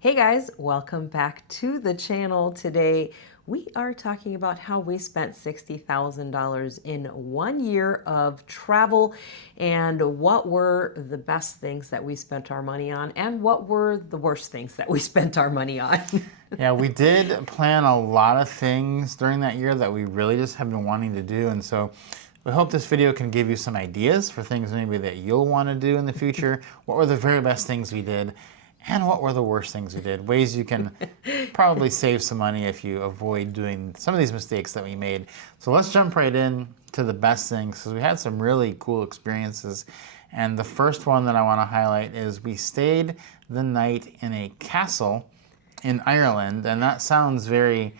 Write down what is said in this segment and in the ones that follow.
Hey guys, welcome back to the channel. Today we are talking about how we spent $60,000 in 1 year of travel and what were the best things that we spent our money on and what were the worst things that we spent our money on. Yeah, we did plan a lot of things during that year that we really just have been wanting to do, and so we hope this video can give you some ideas for things maybe that you'll want to do in the future. What were the very best things we did, and what were the worst things we did? Ways you can probably save some money if you avoid doing some of these mistakes that we made. So let's jump right in to the best things, because we had some really cool experiences. And the first one that I want to highlight is we stayed the night in a castle in Ireland, and that sounds very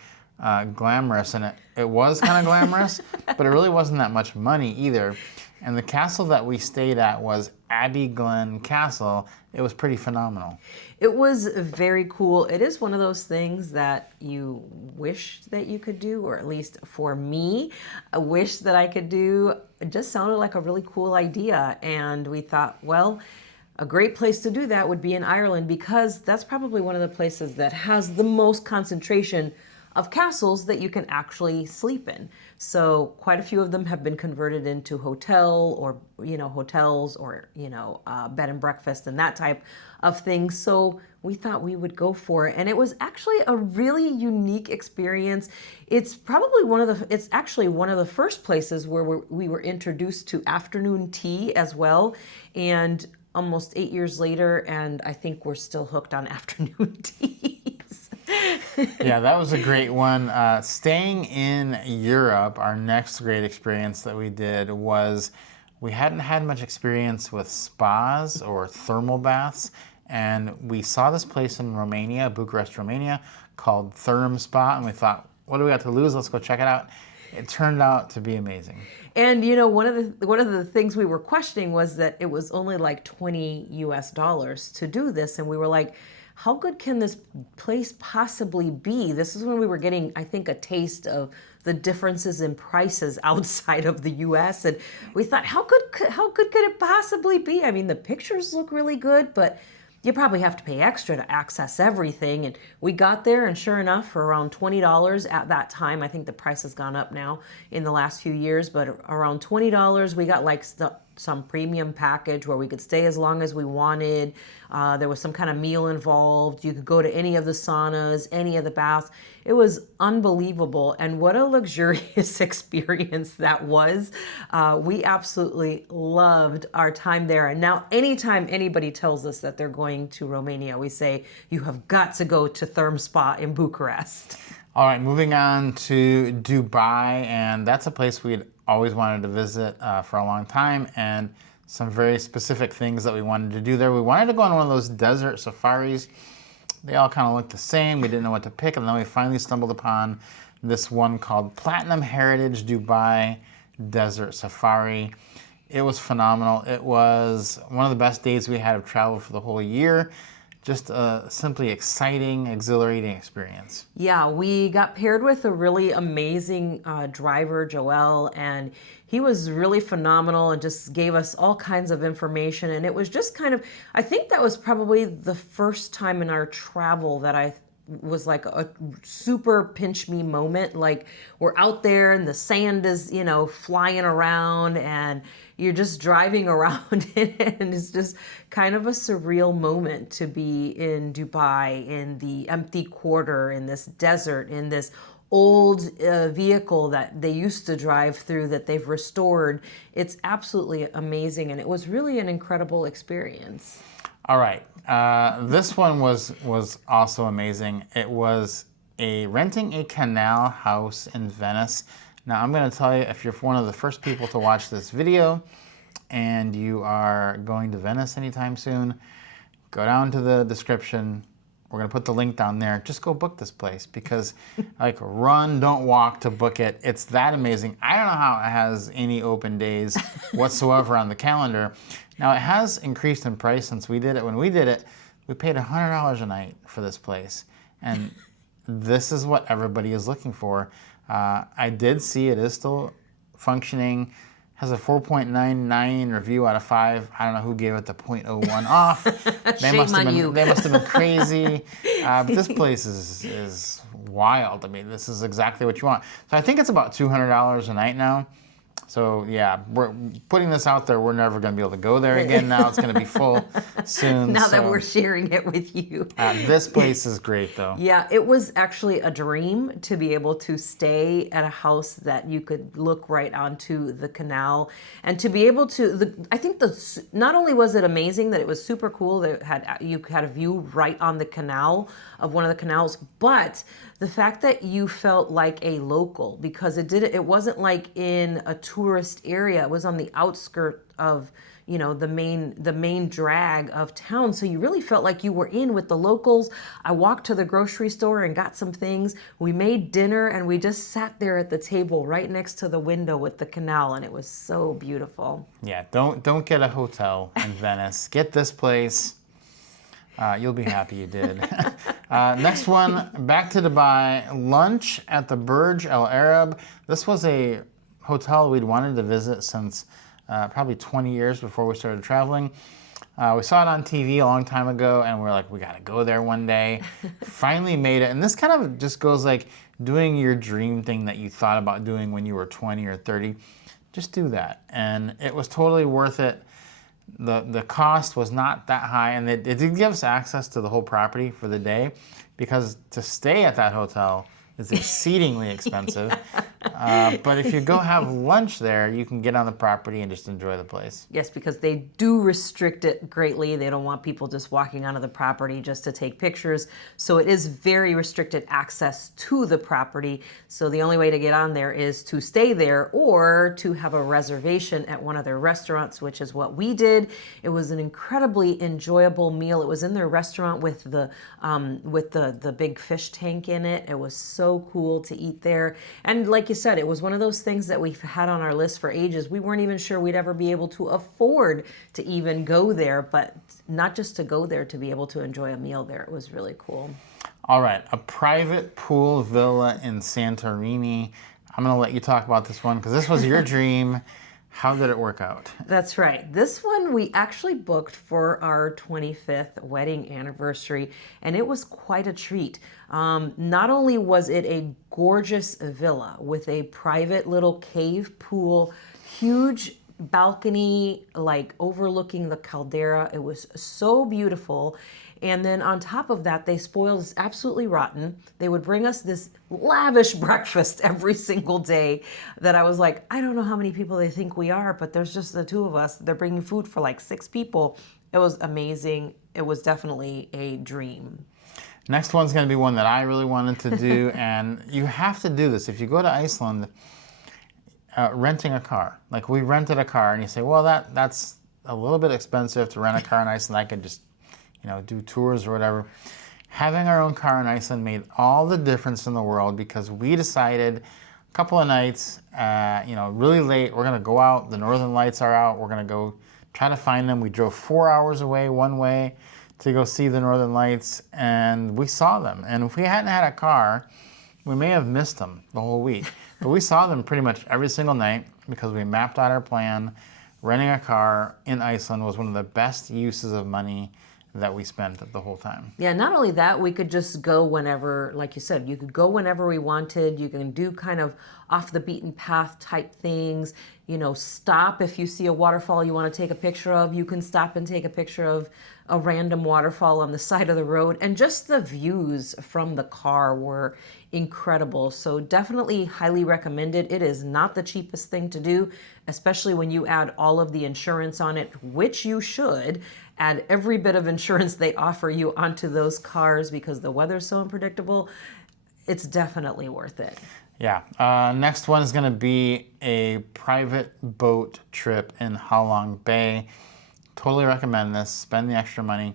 glamorous, and it was kind of glamorous, but it really wasn't that much money either. And the castle that we stayed at was Abbeyglin Castle. It was pretty phenomenal. It was very cool. It is one of those things that you wish that you could do, or at least for me, I wish that I could do. It just sounded like a really cool idea, and we thought, well, a great place to do that would be in Ireland, because that's probably one of the places that has the most concentration of castles that you can actually sleep in. So quite a few of them have been converted into hotels or bed and breakfast and that type of thing. So we thought we would go for it, and it was actually a really unique experience. It's actually one of the first places where we were introduced to afternoon tea as well, and almost 8 years later, and I think we're still hooked on afternoon teas. Yeah, that was a great one. Staying in Europe, our next great experience that we did was we hadn't had much experience with spas or thermal baths, and we saw this place in Romania, Bucharest, Romania, called Therm Spa, and we thought, what do we got to lose? Let's go check it out. It turned out to be amazing. And you know, one of the things we were questioning was that it was only like $20 US to do this, and we were like, how good can this place possibly be? This is when we were getting, I think, a taste of the differences in prices outside of the US, and we thought, how good could it possibly be? I mean, the pictures look really good, but you probably have to pay extra to access everything. And we got there, and sure enough, for around $20 at that time, I think the price has gone up now in the last few years, but around $20, we got like some premium package where we could stay as long as we wanted. There was some kind of meal involved. You could go to any of the saunas, any of the baths. It was unbelievable, and what a luxurious experience that was. We absolutely loved our time there. And now anytime anybody tells us that they're going to Romania, we say, you have got to go to Therm Spa in Bucharest. All right, moving on to Dubai, and that's a place we'd always wanted to visit for a long time, and some very specific things that we wanted to do there. We wanted to go on one of those desert safaris. They all kind of looked the same. We didn't know what to pick, and then we finally stumbled upon this one called Platinum Heritage Dubai Desert Safari. It was phenomenal. It was one of the best days we had of travel for the whole year. Just a simply exciting, exhilarating experience. Yeah, we got paired with a really amazing driver, Joel, and he was really phenomenal and just gave us all kinds of information. And it was just kind of, I think that was probably the first time in our travel that I was like a super pinch me moment. Like, we're out there and the sand is, flying around, and you're just driving around and it's just kind of a surreal moment to be in Dubai, in the empty quarter, in this desert, in this old vehicle that they used to drive through that they've restored. It's absolutely amazing, and it was really an incredible experience. All right, this one was also amazing. It was renting a canal house in Venice. Now, I'm going to tell you, if you're one of the first people to watch this video and you are going to Venice anytime soon, go down to the description. We're going to put the link down there. Just go book this place, because run, don't walk to book it. It's that amazing. I don't know how it has any open days whatsoever on the calendar. Now, it has increased in price since we did it. When we did it, we paid $100 a night for this place. And this is what everybody is looking for. I did see it is still functioning. Has a 4.99 review out of 5. I don't know who gave it the 0.01 off. Shame on you. They must have been crazy. But this place is wild. I mean, this is exactly what you want. So I think it's about $200 a night now. So yeah, we're putting this out there. We're never going to be able to go there again now. It's going to be full soon. Now that we're sharing it with you. This place is great though. Yeah, it was actually a dream to be able to stay at a house that you could look right onto the canal, and to be able to. I think not only was it amazing that it was super cool that you had a view right on the canal of one of the canals, but the fact that you felt like a local, because it wasn't like in a tourist area. It was on the outskirts of, the main drag of town. So you really felt like you were in with the locals. I walked to the grocery store and got some things. We made dinner and we just sat there at the table right next to the window with the canal, and it was so beautiful. Yeah, don't get a hotel in Venice. Get this place. You'll be happy you did. Next one, back to Dubai. Lunch at the Burj Al Arab. This was a hotel we'd wanted to visit since probably 20 years before we started traveling. We saw it on TV a long time ago, and we're like, we got to go there one day. Finally made it. And this kind of just goes like doing your dream thing that you thought about doing when you were 20 or 30. Just do that. And it was totally worth it. The cost was not that high, and it did give us access to the whole property for the day, because to stay at that hotel is exceedingly expensive. But if you go have lunch there, you can get on the property and just enjoy the place. Yes, because they do restrict it greatly. They don't want people just walking onto the property just to take pictures. So it is very restricted access to the property. So the only way to get on there is to stay there or to have a reservation at one of their restaurants, which is what we did. It was an incredibly enjoyable meal. It was in their restaurant with the big fish tank in it. It was so cool to eat there. And like you said, it was one of those things that we've had on our list for ages. We weren't even sure we'd ever be able to afford to even go there, but not just to go there, to be able to enjoy a meal there. It was really cool. All right, a private pool villa in Santorini. I'm going to let you talk about this one because this was your dream. How did it work out? That's right. This one we actually booked for our 25th wedding anniversary, and it was quite a treat. Not only was it a gorgeous villa with a private little cave pool, huge balcony, like overlooking the caldera. It was so beautiful. And then on top of that, they spoiled us absolutely rotten. They would bring us this lavish breakfast every single day that I was like, I don't know how many people they think we are, but there's just the two of us. They're bringing food for like 6 people. It was amazing. It was definitely a dream. Next one's going to be one that I really wanted to do, and you have to do this. If you go to Iceland, renting a car. Like, we rented a car, and you say, well, that's a little bit expensive to rent a car in Iceland. I could just do tours or whatever. Having our own car in Iceland made all the difference in the world, because we decided a couple of nights, really late, we're gonna go out, the Northern Lights are out, we're gonna go try to find them. We drove 4 hours away one way to go see the Northern Lights, and we saw them. And if we hadn't had a car, we may have missed them the whole week. But we saw them pretty much every single night because we mapped out our plan. Renting a car in Iceland was one of the best uses of money that we spent the whole time. Yeah, not only that, we could just go whenever, like you said, you could go whenever we wanted. You can do kind of off the beaten path type things. Stop if you see a waterfall you want to take a picture of. You can stop and take a picture of a random waterfall on the side of the road. And just the views from the car were incredible. So definitely highly recommended. It is not the cheapest thing to do, especially when you add all of the insurance on it, which you should. Add every bit of insurance they offer you onto those cars because the weather's so unpredictable. It's definitely worth it. Yeah. Next one is going to be a private boat trip in Halong Bay. Totally recommend this. Spend the extra money.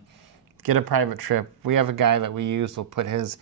Get a private trip. We have a guy that we use. We'll put his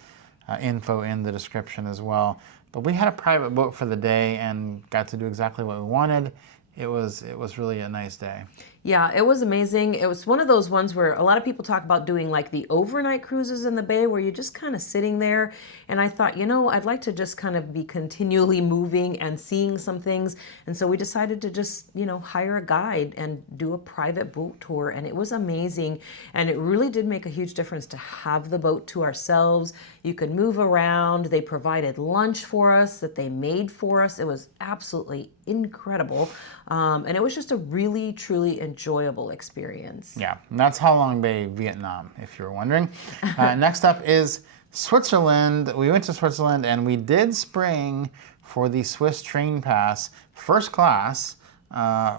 info in the description as well. But we had a private boat for the day and got to do exactly what we wanted. It was really a nice day. Yeah, it was amazing. It was one of those ones where a lot of people talk about doing like the overnight cruises in the bay where you're just kind of sitting there. And I thought, I'd like to just kind of be continually moving and seeing some things. And so we decided to just, hire a guide and do a private boat tour. And it was amazing. And it really did make a huge difference to have the boat to ourselves. You could move around. They provided lunch for us that they made for us. It was absolutely incredible. And it was just a really, truly enjoyable experience. Yeah, and that's Halong Bay, Vietnam, if you were wondering. Next up is Switzerland. We went to Switzerland and we did spring for the Swiss train pass, first class,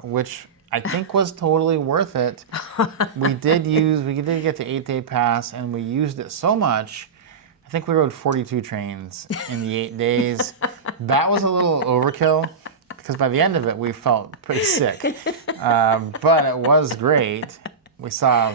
which I think was totally worth it. We did get the 8-day pass and we used it so much. I think we rode 42 trains in the 8 days. That was a little overkill, because by the end of it, we felt pretty sick. But it was great. We saw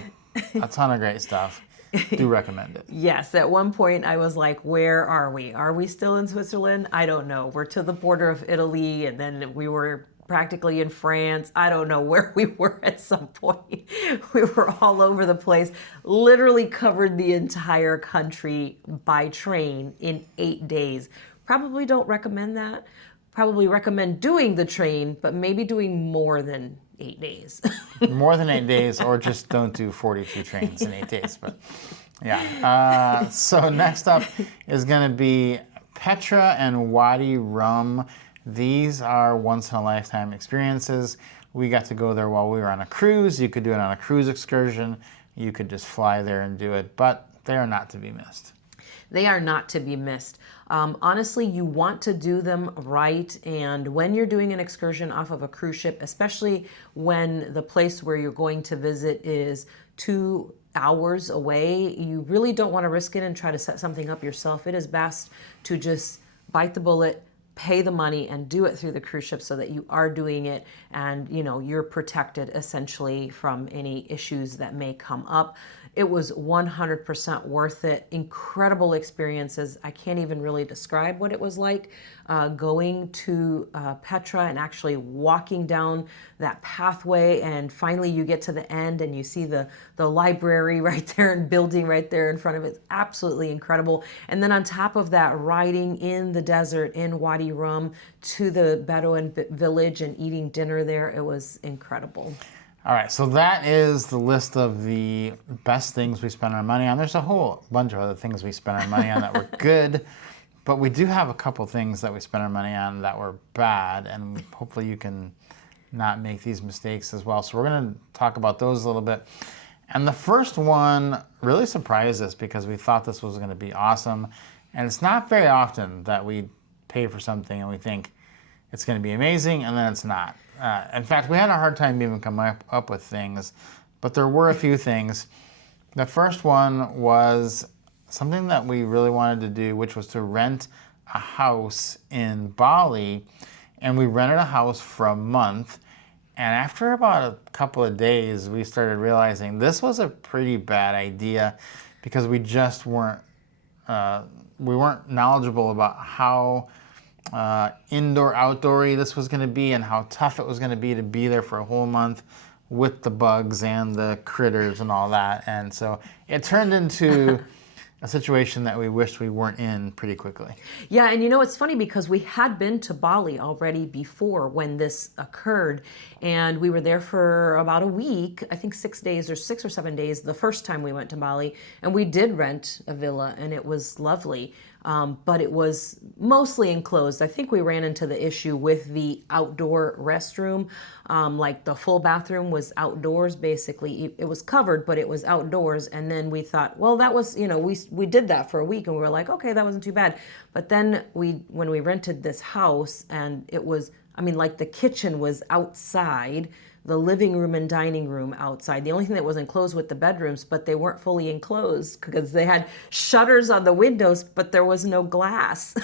a ton of great stuff. Do recommend it. Yes, at one point I was like, where are we? Are we still in Switzerland? I don't know. We're to the border of Italy, and then we were practically in France. I don't know where we were at some point. We were all over the place, literally covered the entire country by train in 8 days. Probably don't recommend that. Probably recommend doing the train, but maybe doing more than 8 days. More than 8 days, or just don't do 42 trains in 8 days. But yeah. So next up is going to be Petra and Wadi Rum. These are once-in-a-lifetime experiences. We got to go there while we were on a cruise. You could do it on a cruise excursion. You could just fly there and do it, but they are not to be missed. They are not to be missed. Honestly, you want to do them right. And when you're doing an excursion off of a cruise ship, especially when the place where you're going to visit is 2 hours away, you really don't want to risk it and try to set something up yourself. It is best to just bite the bullet, pay the money, and do it through the cruise ship so that you are doing it and you're protected essentially from any issues that may come up. It was 100% worth it. Incredible experiences. I can't even really describe what it was like going to Petra and actually walking down that pathway, and finally you get to the end and you see the library right there and building right there in front of it. It's absolutely incredible. And then on top of that, riding in the desert in Wadi Rum to the Bedouin village and eating dinner there. It was incredible. All right, so that is the list of the best things we spent our money on. There's a whole bunch of other things we spent our money on that were good, but we do have a couple things that we spent our money on that were bad, and hopefully you can not make these mistakes as well. So we're going to talk about those a little bit. And the first one really surprised us because we thought this was going to be awesome, and it's not very often that we pay for something and we think it's going to be amazing, and then it's not. In fact, we had a hard time even coming up with things, but there were a few things. The first one was something that we really wanted to do, which was to rent a house in Bali, and we rented a house for a month. And after about a couple of days, we started realizing this was a pretty bad idea because we just weren't knowledgeable about how indoor outdoory this was going to be and how tough it was going to be there for a whole month with the bugs and the critters and all that. And so it turned into a situation that we wished we weren't in pretty quickly. Yeah, and it's funny because we had been to Bali already before when this occurred, and we were there for about a week, I think 6 days or 6 or 7 days the first time we went to Bali, and we did rent a villa, and it was lovely. But it was mostly enclosed. I think we ran into the issue with the outdoor restroom. Like the full bathroom was outdoors, basically. It was covered, but it was outdoors. And then we thought, well, that was, we did that for a week and we were like, okay, that wasn't too bad. But then when we rented this house, and it was, like the kitchen was outside, the living room and dining room outside. The only thing that was enclosed with the bedrooms, but they weren't fully enclosed because they had shutters on the windows, but there was no glass.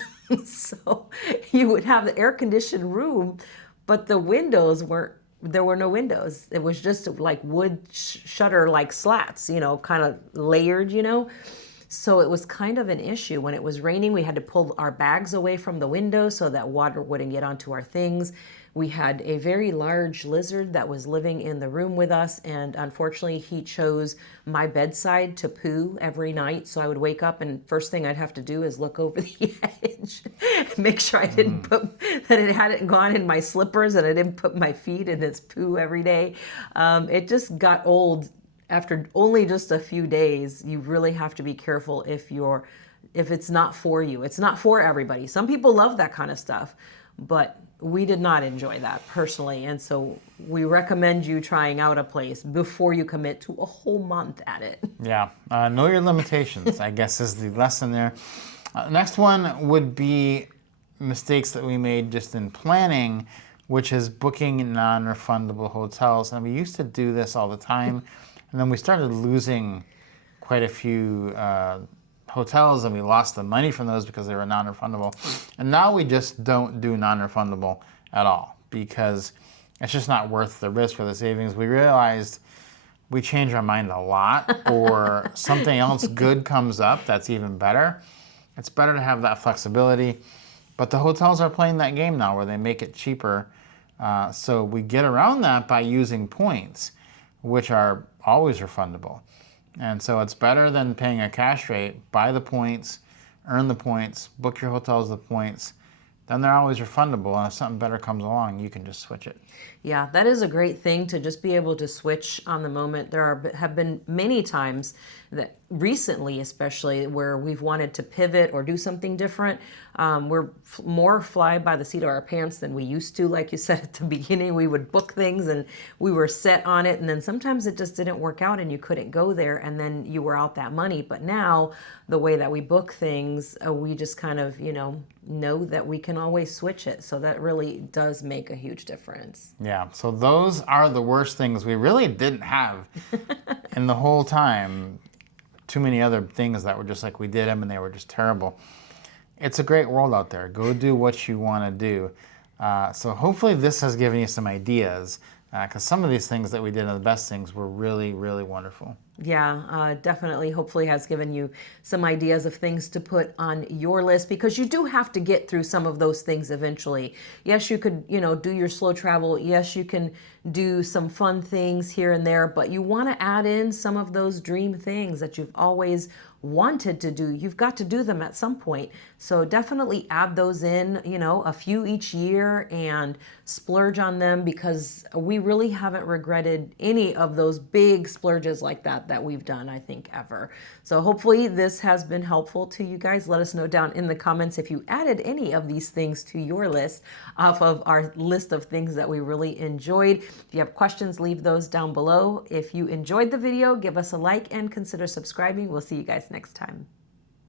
So you would have the air-conditioned room, but the windows there were no windows. It was just like wood shutter, like slats, kind of layered, So it was kind of an issue. When it was raining, we had to pull our bags away from the window so that water wouldn't get onto our things. We had a very large lizard that was living in the room with us, and unfortunately he chose my bedside to poo every night. So I would wake up and first thing I'd have to do is look over the edge, make sure I didn't put, that it hadn't gone in my slippers and I didn't put my feet in its poo every day. It just got old after only just a few days. You really have to be careful if it's not for you. It's not for everybody. Some people love that kind of stuff, but we did not enjoy that personally. And so we recommend you trying out a place before you commit to a whole month at it. Yeah, know your limitations, I guess, is the lesson there. Next one would be mistakes that we made just in planning, which is booking non-refundable hotels. And we used to do this all the time, and then we started losing quite a few hotels, and we lost the money from those because they were non-refundable. And now we just don't do non-refundable at all because it's just not worth the risk or the savings. We realized we change our mind a lot, or something else good comes up that's even better. It's better to have that flexibility. But the hotels are playing that game now where they make it cheaper. So we get around that by using points, which are always refundable. And so it's better than paying a cash rate. Buy the points, earn the points, book your hotels with points. Then they're always refundable. And if something better comes along, you can just switch it. Yeah, that is a great thing to just be able to switch on the moment. Have been many times that recently, especially, where we've wanted to pivot or do something different. We're more fly by the seat of our pants than we used to. Like you said at the beginning, we would book things and we were set on it. And then sometimes it just didn't work out and you couldn't go there and then you were out that money. But now the way that we book things, we just kind of, know that we can always switch it. So that really does make a huge difference. Yeah, so those are the worst things we really didn't have in the whole time. Too many other things that were just like we did them and they were just terrible. It's a great world out there. Go do what you want to do. So hopefully this has given you some ideas, because some of these things that we did, the best things, were really, really wonderful. Yeah, definitely. Hopefully has given you some ideas of things to put on your list, because you do have to get through some of those things eventually. Yes, you could, do your slow travel. Yes, you can do some fun things here and there, but you want to add in some of those dream things that you've always wanted to do. You've got to do them at some point. So definitely add those in, a few each year and splurge on them, because we really haven't regretted any of those big splurges like that we've done, I think, ever. So hopefully this has been helpful to you guys. Let us know down in the comments if you added any of these things to your list off of our list of things that we really enjoyed. If you have questions, leave those down below. If you enjoyed the video, give us a like and consider subscribing. We'll see you guys next time.